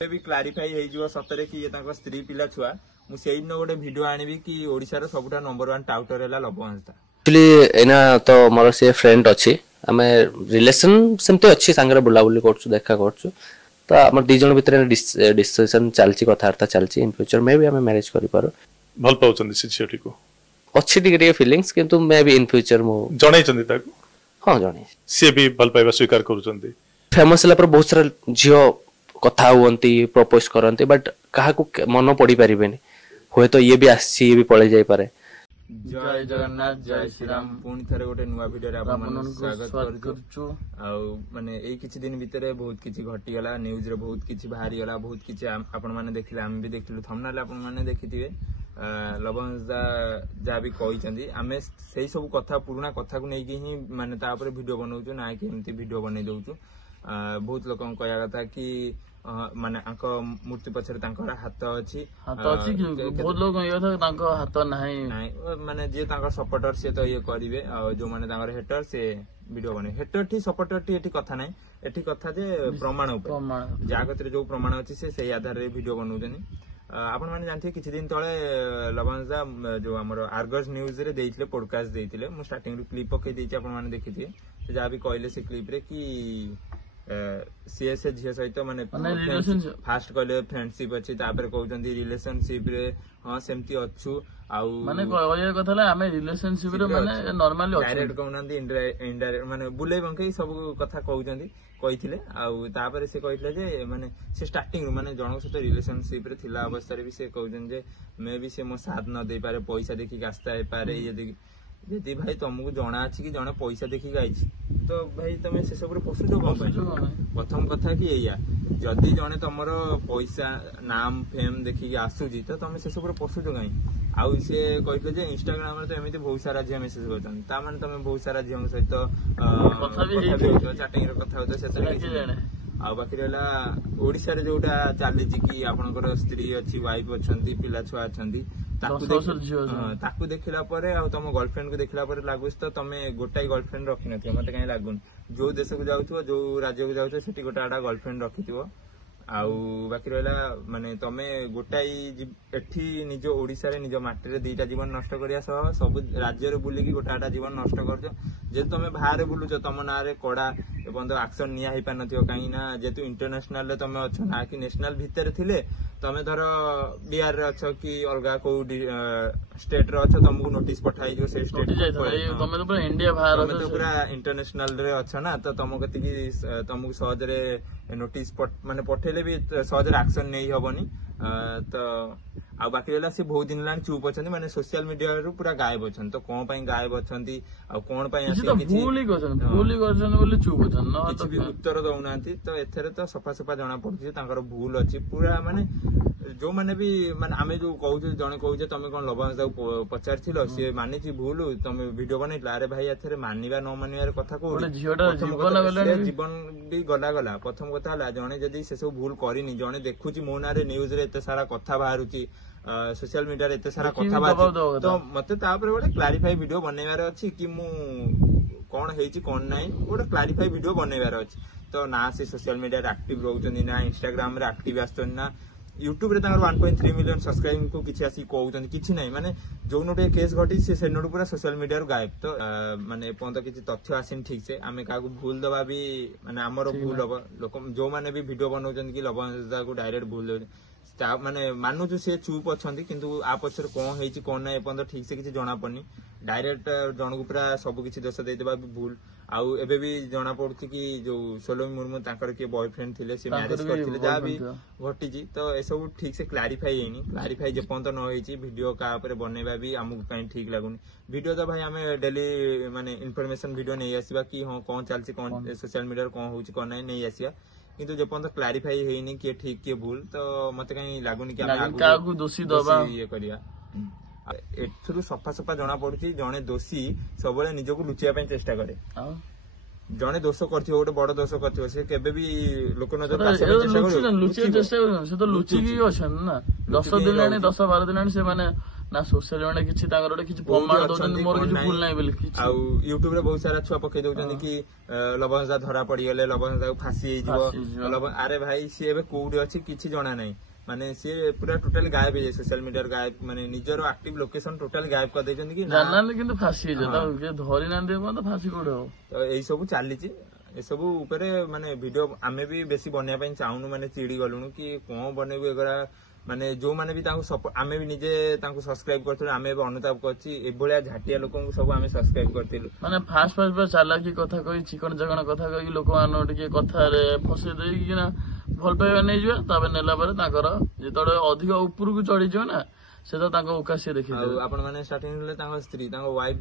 भी क्लारिफाई हो सतरे कि ये स्त्री पिला छुआ मुझे गोटे भिड आनी कि ओडिशार सबुठा नंबर 1 टाउटर है लवंश एक्चुअली एना तो मोर से फ्रेंड अच्छी आम रिलेशन सेमती अच्छी सांगे बुलाबुली कर देखा कर तो आम दी जन भितर डिस्कशन चलती कथबार्ता चलती इन फ्यूचर मे भी आम मैरिज कर भल पाउछन से झियोटी को अच्छी टिके फीलिंग्स किंतु मे भी इन फ्यूचर मु जणाइछन ताको हां जणाइ से भी भल पाइबा स्वीकार करूछन फेमस होला पर बहुत सारा झियो कथा हुअंती प्रपोज करंती बट काहा को मन पड़ी परिबेनी होय तो ये भी आसी ये भी पळे जाई पारे। जय जगन्नाथ जय श्री राम पुणी थे गोटे नुआ भिडियो रे आपन स्वागत करछु आ माने एई किछि दिन भितरे बहुत किछि घटी गला न्यूज रे बहुत किछि बाहरी गला बहुत किछि आपन माने देखिले हम भी देखिलु थंबनेल आपन माने देखिथिबे लवंश दा जा भी कहिसंदी आमे सेही सब कथा पुराना कथा को नै कि ही माने ता ऊपर वीडियो बनाउछु ना कि एमती वीडियो बनै दउछु बहुत लोक कहया कथा कि माने आंको मूर्ति पछरे तांकर हाथ अछि बहुत लोग ये था तांको हाथ नाही माने जे तांकर सपोर्टर से तो ये करिवे आ जो माने तांकर हेटर से वीडियो बने हेटर ठी सपोर्टर ठी एठी कथा नाही एठी कथा जे प्रमाण ऊपर जागतरे जो प्रमाण अछि से सही आधार रे वीडियो बनउजनी आपण माने जानथि किछि दिन तळे लवंश दा जो हमर आर्गस न्यूज रे देइतले पॉडकास्ट देइतले मु स्टार्टिंग रू क्लिप पके देइछि आपण माने देखिथिए से जा भी कहले से क्लिप रे कि सीएस झियो सहित माने फास्ट कहले फ्रेंडशिप अछि तापर कहउचंदी रिलेशनशिप रे हां सेमती अछु आउ माने कहय कथला हमें रिलेशनशिप रे माने नॉर्मली डायरेक्ट कहउनंदी इनडायरेक्ट माने बुले बंके सब कथा कहउचंदी कहिथिले आउ तापर से कहितले जे माने से स्टार्टिंग माने जनक सहित रिलेशनशिप रे थिला अवस्था रे भी से कहउचन जे मे भी से मो साथ न दे पारे पैसा देखि गास्ता है पारे ये देखि यदि भाई तुमको जना अच्छी कि जने पैसा देखी गाई तो भाई तुम से सब पशुच प्रथम कथा कि या जदि जने तुमर पैसा नाम फेम देखिकी आसूची तो तुम से सब पशुच कहीं आउ से कहते जे इंस्टाग्राम रे तो एमती बहुत सारा झियो मेसेज करछन ता माने तुम बहुत सारा झियो सहित चैटिंग रे कथा होतो से आ बाकी रहला ओडिसा रे जोटा चाली कि आपनकर स्त्री अछि वाइफ अछंती पिला छुआ अछंती ताकू देखिला परे आ तुम गर्लफ्रेंड को देखिला परे लागुस तो तमे गोटाई गर्लफ्रेंड रखि नथियो मते काई लागुन जो देश को जाउथो जो राज्य को जाउथो सेठी गोटाडा गर्लफ्रेंड रखिथिबो आउ बाकी रहला माने तमे गोटाई एठी निज ओडिसा रे निज माटी रे दुईटा जीवन नष्ट करिया सह सब राज्य रे बुली कि गोटाडा जीवन नष्ट करजो जे तमे बाहर बुलुचो तम ना रे कोडा एबं तो एक्शन निया ही पान नथियो काई ना जेतु इंटरनेशनल रे तमे अछो ना कि नेशनल भीतर थिले तमे धर बिहार रे अछो कि अलगा को स्टेट रे अछो तुमको नोटिस पठाई जो से स्टेट तमे तो पूरा इंडिया बाहर तमे तो पूरा इंटरनेशनल रे अछो ना तो तुम कति कि तुमको सहज रे नोटिस माने पठेले भी सहज रे एक्शन नै हबनी तो आ बाकी रहला से बहुत दिन लान चुप अछन माने सोशल मीडिया रो पूरा गायब अछन तो कोन पई गायब अछंती आ कोन पई आसी किछि भूली करछन बोले चुप अछन न किछि भी उत्तर दउनांती तो एथरे तो सफा सफा जाना पड़छि तांकर भूल अछि पूरा माने जो माने भी माने आमे जो कहू जने कहू जे तमे कोन लवंश दाउ पचारथिलो से माने छी भूल तमे वीडियो बनैला अरे भाई एथरे मानिबा न मानिबार कथा को झियोटा जीवन गला जीवन भी गला प्रथम कथा हला जने जदी से सब भूल करिनी जने देखुची मो नारे न्यूज रे एते सारा कथा बाहरुची सोशल मीडिया रे एते सारा कथा बाहरुची तो मते तापर गोटे क्लैरिफाई वीडियो बनैबार अछि कि मु कोन हेची कोन नै गोटे क्लैरिफाई वीडियो बनैबार अछि तो ना से सोशल मीडिया रे एक्टिव रहउचनी ना इंस्टाग्राम रे एक्टिव आस्तन ना यूट्यूब रे तांगर 1.3 मिलियन सब्सक्राइब को किछि आसी कहउचन किछि नै माने जो नोटे केस घटी से सेनोड पूरा सोशल मीडिया रो गायब तो माने पंत किछि तथ्य आसिन ठीक से आमे का को भूल दबा भी माने हमरो भूल हो लोक जो माने भी वीडियो बनउचन कि लवंश दा को डायरेक्ट भूल दे माने मानु जो से चुप अछंती किंतु आ पछर कोन हेची कोन नै पंत ठीक से किछि जणा पड़नी डायरेक्ट जण को पूरा सब किछि दोष दे देबा भूल आउ एबे भी जना पड़छि कि जो सोलोमी मुर्मू तांकर के बॉयफ्रेंड थिले से मैरिज करथिले जा भी घटी जी तो ए सब ठीक से क्लैरिफाई हेनी क्लैरिफाई जे पंत न होईची वीडियो का ऊपर बनेबा भी हमकु काई ठीक लागुनी वीडियो तो भाई हमें डेली माने इंफॉर्मेशन वीडियो नै आसीबा कि हां कोन चलछि कोन सोशल मीडिया कोन होउछि कोन नै आसीबा किंतु जे पंत क्लैरिफाई हेनी कि ठीक के भूल तो मते काई लागुनी कि हम काकू दोषी दबा ये करिया एथुरु सफा सफा जना पड़ुछि जने दोषी सबले निजको लुचिया पय चेष्टा करे जने दोष करथियो गोटे बड़ दोष करथियो से केबे भी लोक नजर आसे लुचिया चेष्टा करे से तो लुचि की अछन ना 10 दिन लानी 10 12 दिन लानी से माने ନା ସୋସିଆଲ ମିଡିଆ କିଛି ତାଙ୍କର ଗୋଟେ କିଛି ପ୍ରମାଣ ଦଉଛନ୍ତି ମୋର କିଛି ଭୁଲ ନାହିଁ ବୋଲି କିଛି। ଆଉ ୟୁଟ୍ୟୁବ ରେ ବହୁତ ସାରା ଛୁଆ ପକେଇ ଦଉଛନ୍ତି କି ଲବଣ ଦା ଧରା ପଡିଗଲେ ଲବଣ ଦାକୁ ଫାଶୀ ହେଇଯିବ। ଆରେ ଭାଇ ସିଏ ଏବେ କୋଉଠି ଅଛି କିଛି ଜଣା ନାହିଁ, ମାନେ ସିଏ ପୁରା ଟୋଟାଲି ଗାୟବ ହେଇଯାଏ ସୋସିଆଲ ମିଡିଆରେ, ଗାୟବ ମାନେ ନିଜର ଆକ୍ଟିଭ ଲୋକେସନ ଟୋଟାଲି ଗାୟବ କରିଦେଇଛନ୍ତି କି ଜାଣିନାହାନ୍ତି କିନ୍ତୁ ଫାଶୀ ହେଇଯିବ, ଧରି ନାହାନ୍ତି ତ ଫାଶୀ କୋଉଠି ହବ। ତ ଏଇ ସବୁ ଚାଲିଛି, ଏସବୁ ଉପରେ ମାନେ ଭିଡିଓ ଆମେ ବି ବେଶୀ ବନେଇବା ପାଇଁ ଚାହୁଁନୁ, ମାନେ ଚିଡି ଗଲୁଣୁ କି କଣ ବନେଇବୁ ଏଗୁରା, ମାନେ ଯୋଉମାନେ ବି ତାଙ୍କୁ ଆମେ ବି ନିଜେ ତାଙ୍କୁ ସବସ୍କ୍ରାଇବ କରିଥିଲୁ, ଆମେ ଏବେ ଅନୁତାପ କରୁଛି ଏଭଳିଆ ଝାଟିଆ ଲୋକଙ୍କୁ ସବୁ ଆମେ ସବସ୍କ୍ରାଇବ କରିଥିଲୁ। ମାନେ ଫାଷ୍ଟ ଚାଲାକି କଥା କହି ଚିକଣ ଚାକଣ କଥା କହିକି ଲୋକମାନଙ୍କୁ ଟିକେ କଥାରେ ଫସେଇ ଦେଇକି ନା ଭଲ ପାଇବା ନେଇଯିବା, ତାପରେ ନେଲା ପରେ ତାଙ୍କର ଯେତେବେଳେ ଅଧିକ ଉପରକୁ ଚଢିଯିବ ନା ସେ ତ ତାଙ୍କ ଉକାଶି ଦେଖିଦେବେ। ଆଉ ଆପଣ ମାନେ ଷ୍ଟାର୍ଟିଂ ହେଲେ ତାଙ୍କ ସ୍ତ୍ରୀ ତାଙ୍କ ୱାଇଫ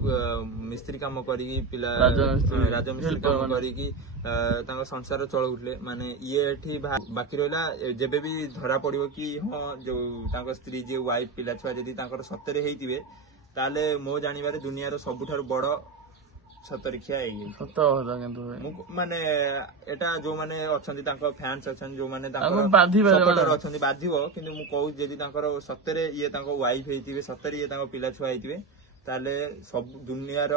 ମିସ୍ତ୍ରୀ କାମ କରିକି ପିଲା ରାଜମିସ୍ତ୍ରୀ କାମ କରିକି ତାଙ୍କ ସଂସାର ଚଳଉଥିଲେ, ମାନେ ଇଏ ଏଠି ବାକି ରହିଲା ଯେବେ ବି ଧରା ପଡିବ କି ହଁ ଯୋଉ ତାଙ୍କ ସ୍ତ୍ରୀ ଯିଏ ୱାଇଫ ପିଲା ଛୁଆ ଯଦି ତାଙ୍କର ସତରେ ହେଇଥିବେ ତାହେଲେ ମୋ ଜାଣିବାରେ ଦୁନିଆର ସବୁଠାରୁ ବଡ ସତରିକ୍ଷା ସତ କଥା। କିନ୍ତୁ ମାନେ ଏଟା ଯୋଉମାନେ ଅଛନ୍ତି ତାଙ୍କ ଫ୍ୟାନ୍ସ ଅଛନ୍ତି ଯୋଉମାନେ ତାଙ୍କର ଅଛନ୍ତି ବାଧିବ, କିନ୍ତୁ ମୁଁ କହୁଛି ଯଦି ତାଙ୍କର ସତରେ ଇଏ ତାଙ୍କ ୱାଇଫ ହେଇଥିବେ, ସତରେ ଇଏ ତାଙ୍କ ପିଲା ଛୁଆ ହେଇଥିବେ, ତାହେଲେ ସବୁ ଦୁନିଆର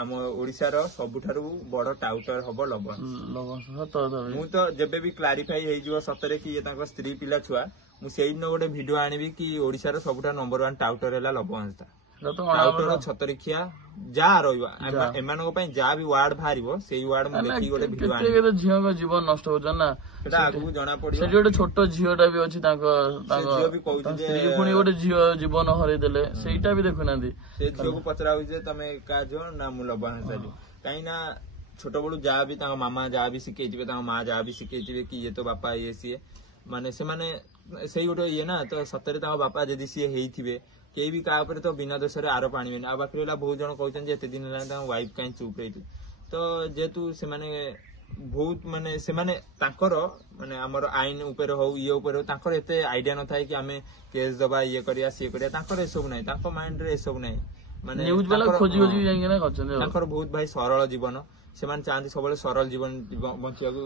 ଆମ ଓଡିଶାର ସବୁଠାରୁ ବଡ ଟାଉଟର ହବ ଲବଣ। ମୁଁ ତ ଯେବେ ବି କ୍ଲାରିଫାଇ ହେଇଯିବ ସତରେ କି ଇଏ ତାଙ୍କ ସ୍ତ୍ରୀ ପିଲା ଛୁଆ, ମୁଁ ସେଇଦିନ ଗୋଟେ ଭିଡିଓ ଆଣିବି କି ଓଡିଶାର ସବୁଠାରୁ ନମ୍ବର 1 ଟାଉଟର ହେଲା ଲବଣ। ଟାଉଟର ଛତରିଖିଆ ଯାହା ରହିବ ଏମାନଙ୍କ ପାଇଁ ଯାହା ବି ୱାର୍ଡ ବାହାରିବ ସେଇ ୱାର୍ଡ ମୁଁ ଦେଖିକି ଗୋଟେ ଭିଡିଓ ଆଣିବି। ଝିଅଙ୍କ ଜୀବନ ନଷ୍ଟ ହଉଛନ୍ତି ନା, ସେଟା ଆଗକୁ ଜଣା ପଡିବ। ସେଠି ଗୋଟେ ଛୋଟ ଝିଅଟା ବି ଅଛି, ତାଙ୍କ ଝିଅ ବି କହୁଛି ଯେ ପୁଣି ଗୋଟେ ଝିଅ ଜୀବନ ହରେଇଦେଲେ, ସେଇଟା ବି ଦେଖୁନାହାନ୍ତି। ସେ ଝିଅକୁ ପଚରା ହଉଛି ଯେ ତମେ କାହା ଝିଅ ନା ମୁଁ ଲବଣ ହାନ୍ତାଲି, କାହିଁକି ନା ଛୋଟ ବେଳୁ ଯାହା ବି ତାଙ୍କ ମାମା ଯାହା ବି ଶିଖେଇଥିବେ, ତାଙ୍କ ମା ଯାହା ବି ଶିଖେଇଥିବେ କି ଇଏ ତ ବାପା ଇଏ ସିଏ, ମାନେ ସେମାନେ ସେଇ ଗୋଟେ ଇଏ ନା, ତ ସତରେ ତାଙ୍କ ବାପା ଯଦି ସିଏ ହେଇଥିବେ କେହି ବି କାହା ଉପରେ ତ ବିନା ଦୋଷରେ ଆରୋପ ଆଣିବେନି। ଆଉ ବାକି ରହିଲା ବହୁତ ଜଣ କହୁଛନ୍ତି ଏତେ ଦିନ ହେଲାଣି ତାଙ୍କ ୱାଇଫ କାହିଁ ଚୁପ୍ ରହିଛି, ତ ଯେହେତୁ ସେମାନେ ବହୁତ ମାନେ ସେମାନେ ତାଙ୍କର ମାନେ ଆମର ଆଇନ ଉପରେ ହଉ ଇଏ ଉପରେ ହଉ ତାଙ୍କର ଏତେ ଆଇଡିଆ ନଥାଏ କି ଆମେ କେସ୍ ଦବା ଇଏ କରିବା ସିଏ କରିବା, ତାଙ୍କର ଏସବୁ ନାହିଁ, ତାଙ୍କ ମାଇଣ୍ଡରେ ଏସବୁ ନାହିଁ। ମାନେ ତାଙ୍କର ବହୁତ ଭାଇ ସରଳ ଜୀବନ, ସେମାନେ ଚାହାନ୍ତି ସବୁବେଳେ ସରଳ ଜୀବନ ବଞ୍ଚିବାକୁ,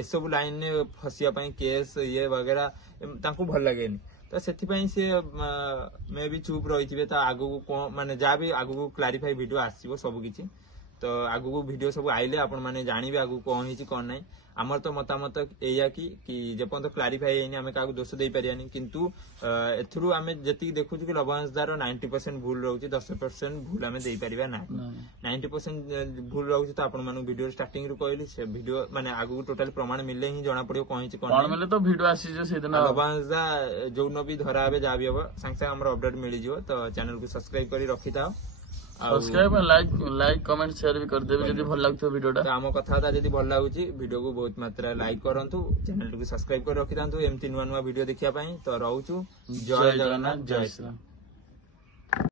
ଏସବୁ ଲାଇନରେ ଫସିବା ପାଇଁ କେସ୍ ଇଏ ବଗେରା ତାଙ୍କୁ ଭଲ ଲାଗେନି, ତ ସେଥିପାଇଁ ସେ ମେ ବି ଚୁପ୍ ରହିଥିବେ। ତା ଆଗକୁ କଣ ମାନେ ଯାହା ବି ଆଗକୁ କ୍ଲାରିଫାଇ ଭିଡିଓ ଆସିବ ସବୁ କିଛି, ତ ଆଗକୁ ଭିଡିଓ ସବୁ ଆଇଲେ ଆପଣ ମାନେ ଜାଣିବେ ଆଗକୁ କଣ ହେଇଛି କଣ ନାହିଁ। ଆମର ତ ମତାମତ ଏଇଆ କି ଯେପର୍ଯ୍ୟନ୍ତ କ୍ଲାରିଫାଇ ହେଇନି ଆମେ କାହାକୁ ଦୋଷ ଦେଇପାରିବାନି, କିନ୍ତୁ ଏଥିରୁ ଆମେ ଯେତିକି ଦେଖୁଛୁ କି ଲବଣାଦାର 90% ଭୁଲ ରହୁଛି, 10% ଭୁଲ ଆମେ ଦେଇପାରିବା ନାହିଁ। 90% ଭୁଲ ରହୁଛି ତ ଆପଣ ମାନଙ୍କୁ ଭିଡିଓ ଷ୍ଟାର୍ଟିଂ ରୁ କହିଲି, ସେ ଭିଡିଓ ମାନେ ଆଗକୁ ଟୋଟାଲି ପ୍ରମାଣ ମିଳିଲେ ହିଁ ଜଣା ପଡିବ କଣ ହେଇଛି କଣ ନାହିଁ। ତ ଭିଡିଓ ଆସିଯିବ ସେଇଦିନ ଲବଣାଦା ଯୋଉଦିନ ବି ଧରା ହେବେ ଯାହା ବି ହବ ସାଙ୍ଗେ ସାଙ୍ଗେ ଆମର ଅପଡେଟ ମିଳିଯିବ, ତ ଚ୍ୟାନେଲକୁ ସବସ୍କ୍ରାଇବ କରି ରଖିଥାଅ, ସବସ୍କ୍ରାଇବ ଲାଇକ୍ କମେଣ୍ଟ ସେୟାର ବି କରିଦେବେ ଯଦି ଭଲ ଲାଗୁଥିବ ଭିଡିଓଟା। ଆମ କଥାବାର୍ତ୍ତା ଯଦି ଭଲ ଲାଗୁଛି ଭିଡିଓକୁ ବହୁତ ମାତ୍ରାରେ ଲାଇକ୍ କରନ୍ତୁ, ଚ୍ୟାନେଲକୁ ସବସ୍କ୍ରାଇବ କରି ରଖିଥାନ୍ତୁ ଏମିତି ନୂଆ ନୂଆ ଭିଡିଓ ଦେଖିବା ପାଇଁ। ତ ରହୁଛୁ, ଜୟ ଜଗନ୍ନାଥ, ଜୟ ଶ୍ରୀରାମ।